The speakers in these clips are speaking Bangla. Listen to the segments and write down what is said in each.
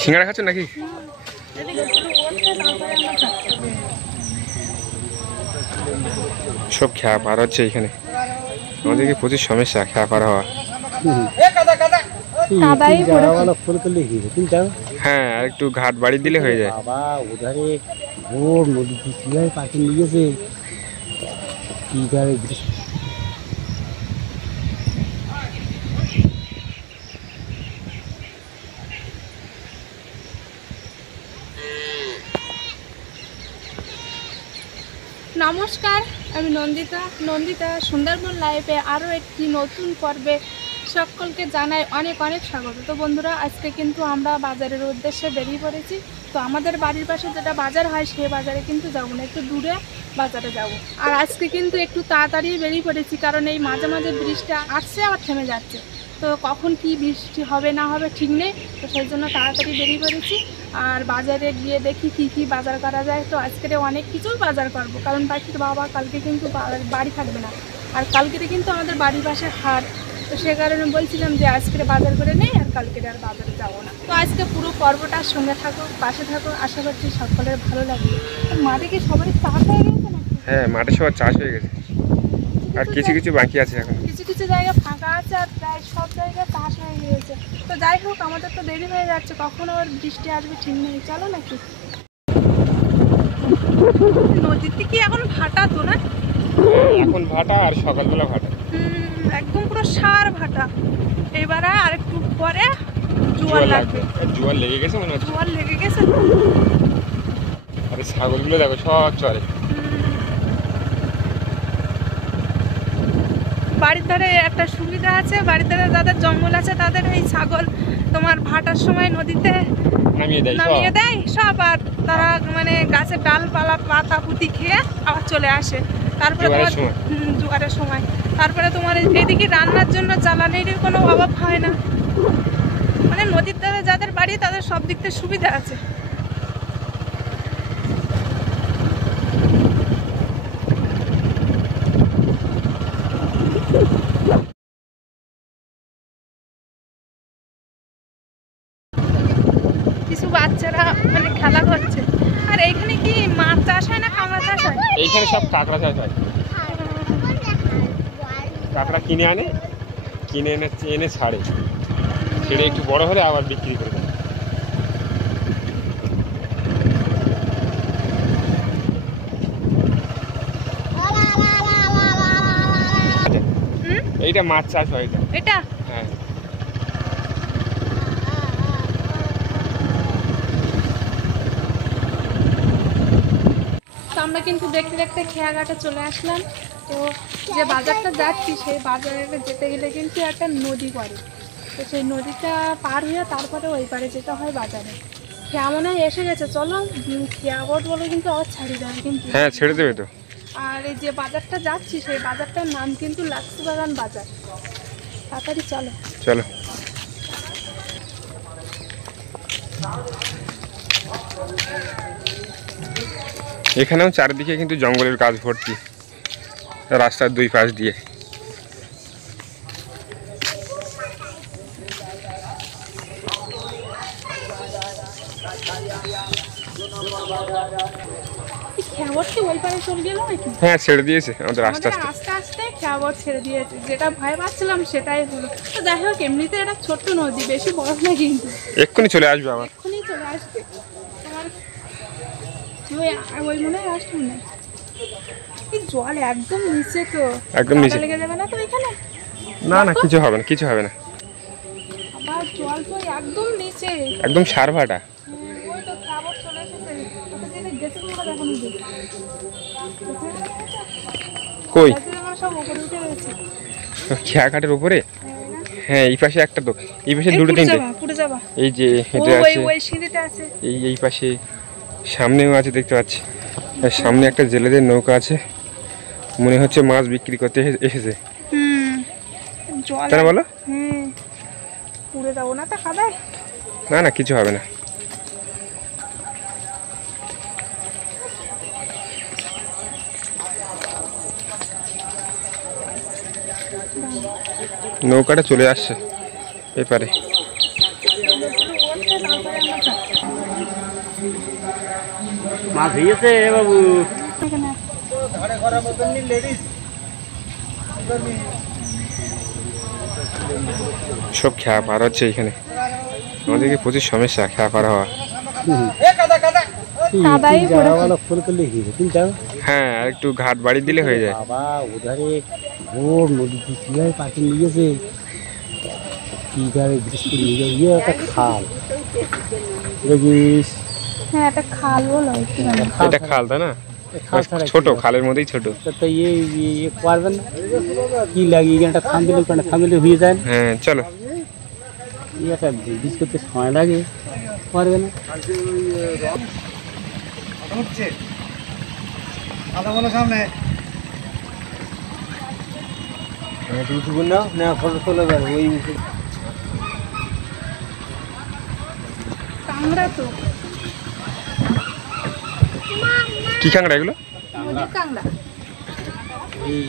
সিঙ্গাড়া খাচ্ছেন নাকি? সব খেয়া পার হচ্ছে এখানে, আমাদেরকে প্রচুর সমস্যা খেয়া পার হওয়া। হ্যাঁ, আর একটু ঘাট বাড়ি দিলে হয়ে যায়। বাবা ওধারে ভোর নদীতে কিভাবে পাখি নিয়েছে কিভাবে। নমস্কার, আমি নন্দিতা সুন্দরবন লাইভে আরও একটি নতুন পর্বে সকলকে জানাই অনেক অনেক স্বাগত। তো বন্ধুরা, আজকে কিন্তু আমরা বাজারের উদ্দেশ্যে বেরিয়ে পড়েছি। তো আমাদের বাড়ির পাশে যেটা বাজার হয় সেই বাজারে কিন্তু যাবো না, একটু দূরে বাজারে যাব। আর আজকে কিন্তু একটু তাড়াতাড়ি বেরিয়ে পড়েছি, কারণ এই মাঝে মাঝে বৃষ্টি আসছে আবার থেমে যাচ্ছে। তো কখন কি বৃষ্টি হবে না হবে ঠিক নেই, তো সেই জন্য তাড়াতাড়ি বেরিয়ে পড়েছি। আর বাজারে গিয়ে দেখি কি কি বাজার করা যায়। তো আজকে অনেক কিছুই বাজার করবো, কারণ বাড়ির বাবা কালকে কিন্তু বাড়ি থাকবে না। আর কালকে কিন্তু আমাদের বাড়ির পাশে হাট, তো সে কারণে বলছিলাম যে আজকে বাজার করে নেই, আর কালকে আর বাজারে যাবো না। তো আজকে পুরো পর্বটার সঙ্গে থাকো, পাশে থাকো, আশা করছি সকলের ভালো লাগবে। মাঠে কি সবারই চাষ হয়ে গেছে নাকি? হ্যাঁ, মাঠে সবার চাষ হয়ে গেছে, আর কিছু কিছু বাকি আছে এখন। কিছু কিছু জায়গা ফাঁকা আছে, আর প্রায় সব জায়গায় চাষ হয়ে গিয়েছে। তো যাই হোক, আমাদের তো দেরি হয়ে যাচ্ছে, কখন আবার বৃষ্টি আসবে ঠিক নেই। চলো নাকি নদীতে কি এখন ভাটা? তো না এখন ভাটা, আর সকালবেলা ভাটা। একদম পুরো সার ভাটা। এবারে আর একটু পরে জোয়ার লাগবে। জোয়ার লেগে গেছে মনে হচ্ছে। জোয়ার লেগে গেছে। আরে ছাগলগুলো দেখো সব চলে। বাড়ির ধারে একটা সুবিধা আছে, বাড়ির ধারে যাদের জঙ্গল আছে তাদের এই ছাগল তোমার ভাটার সময় নদীতে নামিয়ে দেয় সব, আর তারা মানে গাছের ডালপালা পাতা পুঁতি খেয়ে আবার চলে আসে। তারপরে তোমার জোয়ারের সময় তারপরে তোমার এদিকে রান্নার জন্য জ্বালানির কোনো অভাব হয় না। মানে নদীর ধারে যাদের বাড়ি তাদের সব দিক থেকে সুবিধা আছে। কিছু বাচ্চারা মানে খেলা করছে। আর এইখানে কি মাছ চাষ হয় না কাঁকড়া চাষ হয়? এইখানে সব কাঁকড়া চাষ হয়। কাঁকড়া কিনে এনে ছাড়ে, ছেড়ে একটু বড় হলে আবার বিক্রি করে দেয়। এইটা মাছ চাষ হয় এটা। হ্যাঁ, তো আমরা কিন্তু দেখতে দেখতে খেয়াঘাটে চলে আসলাম। তো যে বাজারটা যাচ্ছি সেই বাজারে যেতে গেলে কিন্তু একটা নদী পড়ে, তো সেই নদীটা পার হয়ে তারপরে ওই পারে যেতে হয় বাজারে। খেয়া মনে হয় এসে গেছে, চলো খেয়া বোট বলে কিন্তু আবার ছাড়িয়ে দেবে কিন্তু। হ্যাঁ, ছেড়ে দেবে তো। আর এই যে বাজারটা যাচ্ছি সেই বাজারটার নাম কিন্তু লাক্সি বাগান বাজার। তাড়াতাড়ি চলো চলো। এখানেও চারিদিকে কিন্তু জঙ্গলের গাছ ভর্তি, রাস্তার দুই পাশ দিয়ে। হ্যাঁ, ছেড়ে দিয়েছে আমাদের আস্তে আস্তে। আস্তে আস্তে খেয়াবট ছেড়ে দিয়েছে, যেটা ভয় পাচ্ছিলাম সেটাই হলো। তো যাই হোক, এমনিতে এটা ছোট্ট নদী, বেশি বড় না কিন্তু। এক্ষুনি চলে আসবে আবার। এক্ষুনি চলে আসবে তোমার ওই মনে হয় আসবে না। কি জল একদম নিচে, তো একদম নিচে লেগে যাবে না তো এখানে? না না, কিছু হবে না, কিছু হবে না। আবার জল তো একদম নিচে, একদম সার ভাটা। ওই তো খেয়াবট চলে এসেছে। ওটা যেটা গেছে তোমরা দেখো নি কই? সব উপরে উঠে রয়েছে খেয়াঘাটের উপরে। হ্যাঁ, এই পাশে একটা, তো এই পাশে দুটো তিনটে। এই যে এটা আছে, এই পাশে সামনেও আছে দেখতে পাচ্ছি। আর সামনে একটা জেলেদের নৌকা আছে, মনে হচ্ছে মাছ বিক্রি করতে এসেছে। তাই না বলো? পুড়ে যাবো না তো খাবে? না না, কিছু হবে না। নৌকাটা চলে আসছে এপারে। মাছ হয়েছে বাবু। সব খেয়া পার হচ্ছে এখানে, আমাদেরকে প্রচুর সমস্যা খেয়া পার হওয়া। হ্যাঁ, আর একটু ঘাট বাড়ি দিলে হয়ে যায়। বাবা ওধারে ভোর নদীতে কিভাবে পাখি নিয়েছে, কিভাবে বৃষ্টি নিয়ে গিয়ে একটা খাল দেখিস। হ্যাঁ, একটা খাল বলো। এটা খাল তাই না? ছোট খালের মধ্যেই ছোট। তো ইয়ে পারবেন না কি লাগিয়ে একটা থাম দিলে হয়ে যায়। হ্যাঁ চলো, একটা বীজ করতে সময় লাগে, পারবে না। সামনে ফটো চলে যাবে ওই কাংড়া তো কি কাঁকড়া এগুলো? নদীর কাংড়া। এই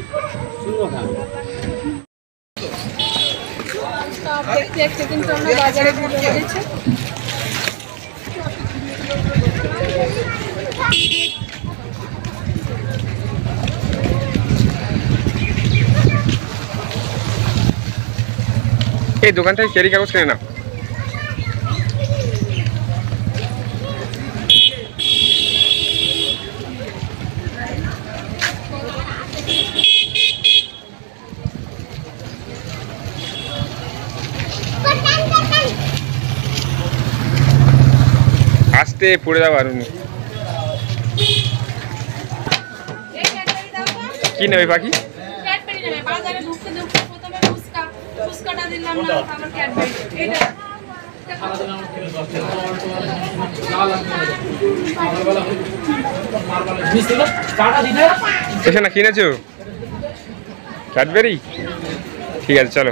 শূন্য কাঁকড়া। দেখতে দেখতে কিন্তু আমরা বাজারে ঘুরে বেড়েছি। এই দোকান থেকে ক্যারি কাগজ কিনে নাও। আস্তে পড়ে যাবো আর উনি। কি নেবে পাখি? এসে না কিনেছো ক্যাডবেরি? ঠিক আছে চলো।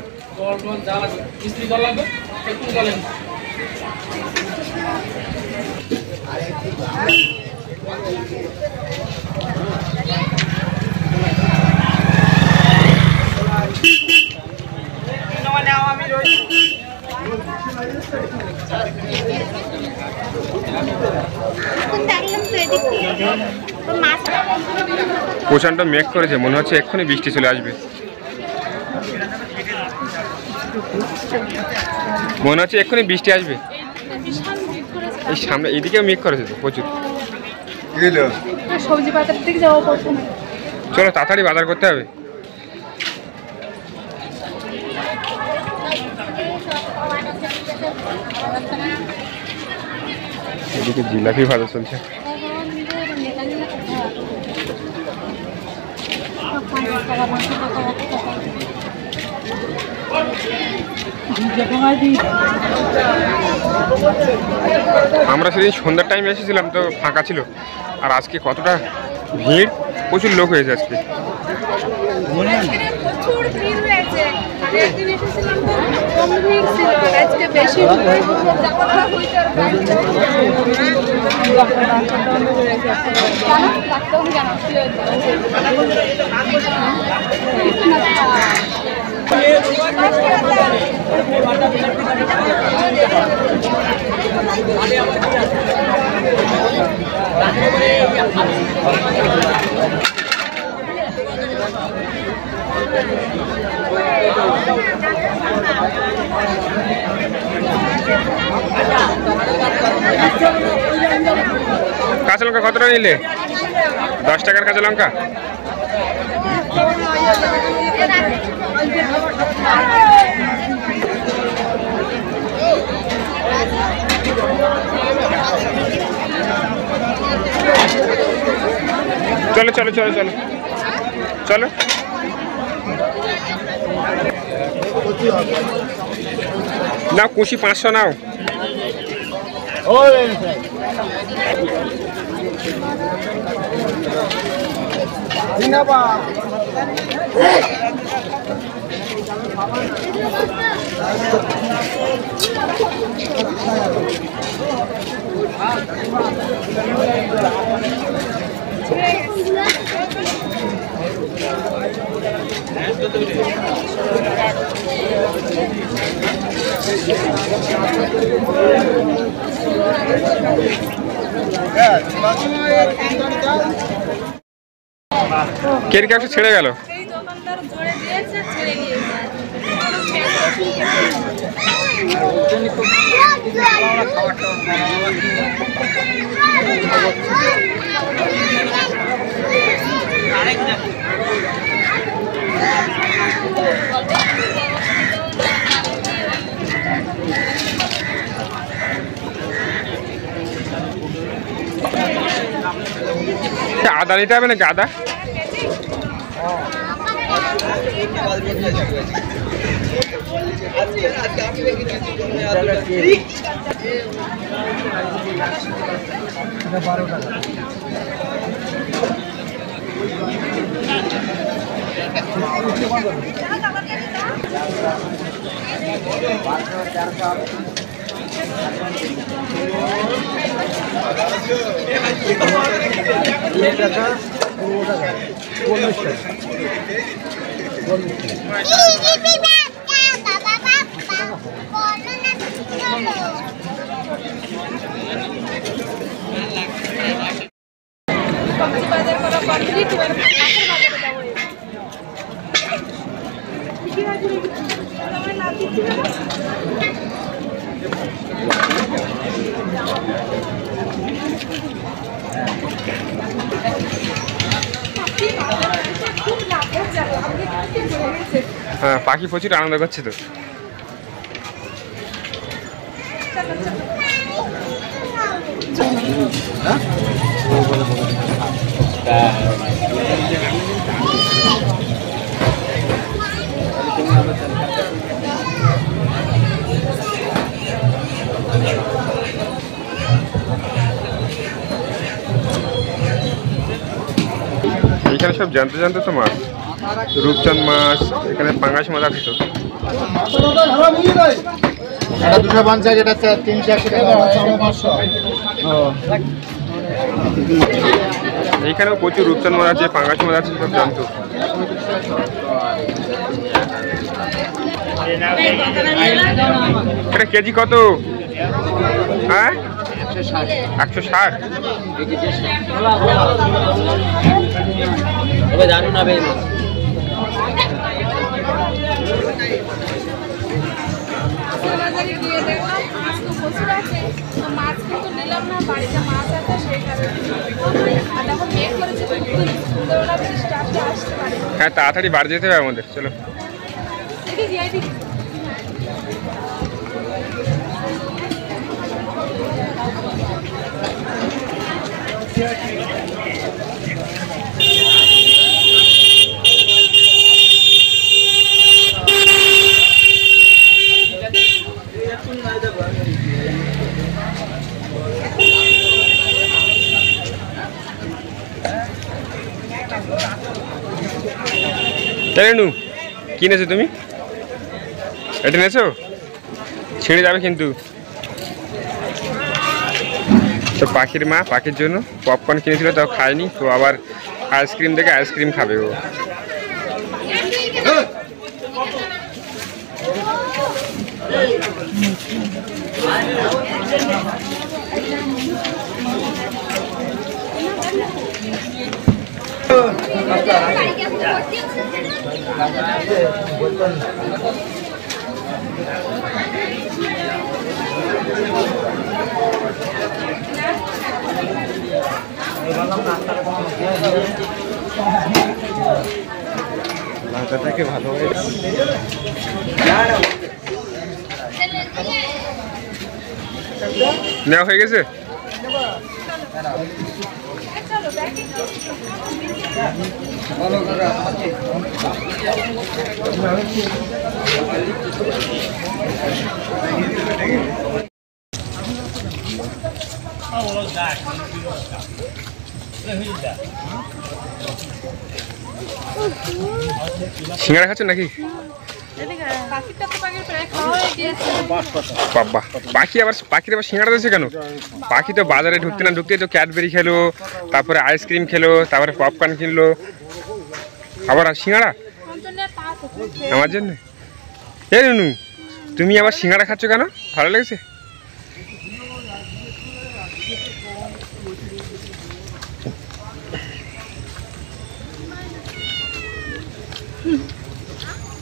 প্রচণ্ড মেঘ করেছে, মনে হচ্ছে এক্ষুনি বৃষ্টি চলে আসবে। মনে হচ্ছে এক্ষুনি বৃষ্টি আসবে। এই সামনে এইদিকে মেঘ করেছে তো প্রচুর। সবজি বাজার থেকে যাবো প্রথমে। চলো তাড়াতাড়ি বাজার করতে হবে। এদিকে জিলাপি ভালো চলছে। আমরা সেদিন সন্ধ্যার টাইমে এসেছিলাম তো ফাঁকা ছিল, আর আজকে কতটা ভিড়, প্রচুর লোক হয়েছে আজকে। প্রচুর ভিড় হয়েছে। একদিন এসেছিলাম তো কম ভিড় ছিল, আজকে বেশি কাঁচা লঙ্কা কতটা নিলে? 10 টাকার কাঁচা লঙ্কা। চলো চলো চলো চলো চলো। নাও কুশি 500 নাও। কের কাছে ছেড়ে গেল। এই দোকানদার জোরে দিয়েছে, ছেড়ে গিয়েছে। আদা নিতে হবে নাকি? আদা বাজার করা কমপ্লিট, এবার মাছের বাজারে যাবো। হ্যাঁ, পাখি প্রচুর আনন্দ করছে তো। এখানে সব জানতে জানতে তো মাছ, রূপচাঁদ মাছ, এখানে পাঙ্গাস মাছ আছে তো। এটা 250, এটা 380 টাকা, 500। এইখানেও প্রচুর রূপচাঁদ মাছ আছে, পাঙ্গাস মাছ আছে, সব জানতো। এটা কেজি কত? হ্যাঁ, 160। দারুণ হবে। বাজারে গিয়ে দেখলাম মাছ তো প্রচুর আছে, তো মাছ কিন্তু নিলাম না, বাড়িতে মাছ আছে সেই কারণে। আর এখন মেঘ করেছে তো একটু সুন্দরবন বৃষ্টি আসতে পারে। হ্যাঁ, তাড়াতাড়ি বাড়ি যেতে হবে আমাদের, চলো। এদিকে এদিকে রেনু, কি নেছো তুমি? এটা নেছো? ছেড়ে যাবে কিন্তু। তো পাখির মা পাখির জন্য পপকর্ন কিনেছিল, তাও খায়নি, তো আবার আইসক্রিম দেখে আইসক্রিম খাবে ও। লঙ্কাটাকে ভালো হয়ে নেওয়া হয়ে গেছে। সিঙ্গারা খাচ্ছ নাকি? বাবা, পাখির আবার সিঙ্গারা দিয়েছে কেন? পাখি তো বাজারে ঢুকতে না ঢুকতে তো ক্যাডবেরি খেলো, তারপরে আইসক্রিম খেলো, তারপরে পপকর্ন কিনলো, আবার সিঙ্গারা আমার জন্য। এ নুনু, তুমি আবার সিঙ্গারা খাচ্ছ কেন? ভালো লেগেছে?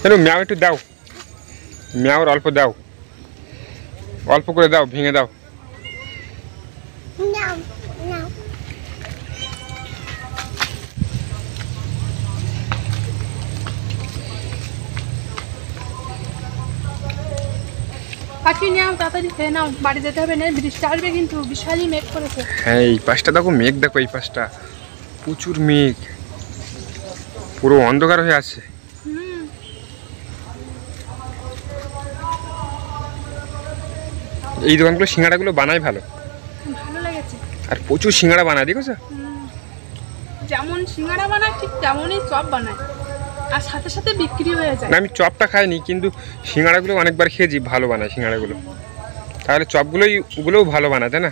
কেন ম্যাও একটু দাও, ম্যাওর অল্প দাও, অল্প করে দাও, ভেঙে দাও। পাখি নাও, তাড়াতাড়ি খেয়ে নাও, বাড়ি যেতে হবে না, বৃষ্টি আসবে কিন্তু, বিশালই মেঘ করেছে। হ্যাঁ এই পাশটা দেখো মেঘ, দেখো এই পাশটা প্রচুর মেঘ, পুরো অন্ধকার হয়ে আছে। হুম, এই দোকানগুলো সিঙ্গাড়াগুলো বানায় ভালো, ভালো লেগেছে। আর প্রচুর সিঙ্গাড়া বানায়, দেখেছো? যেমন সিঙ্গাড়া বানায় ঠিক তেমনই চপ বানায়, আর সাথে সাথে বিক্রি হয়ে যায়। না আমি চপটা খাইনি, কিন্তু সিঙ্গাড়াগুলো অনেকবার খেয়েছি, ভালো বানায় সিঙ্গাড়াগুলো। তাহলে চপগুলোও ভালো বানায়, তাই না?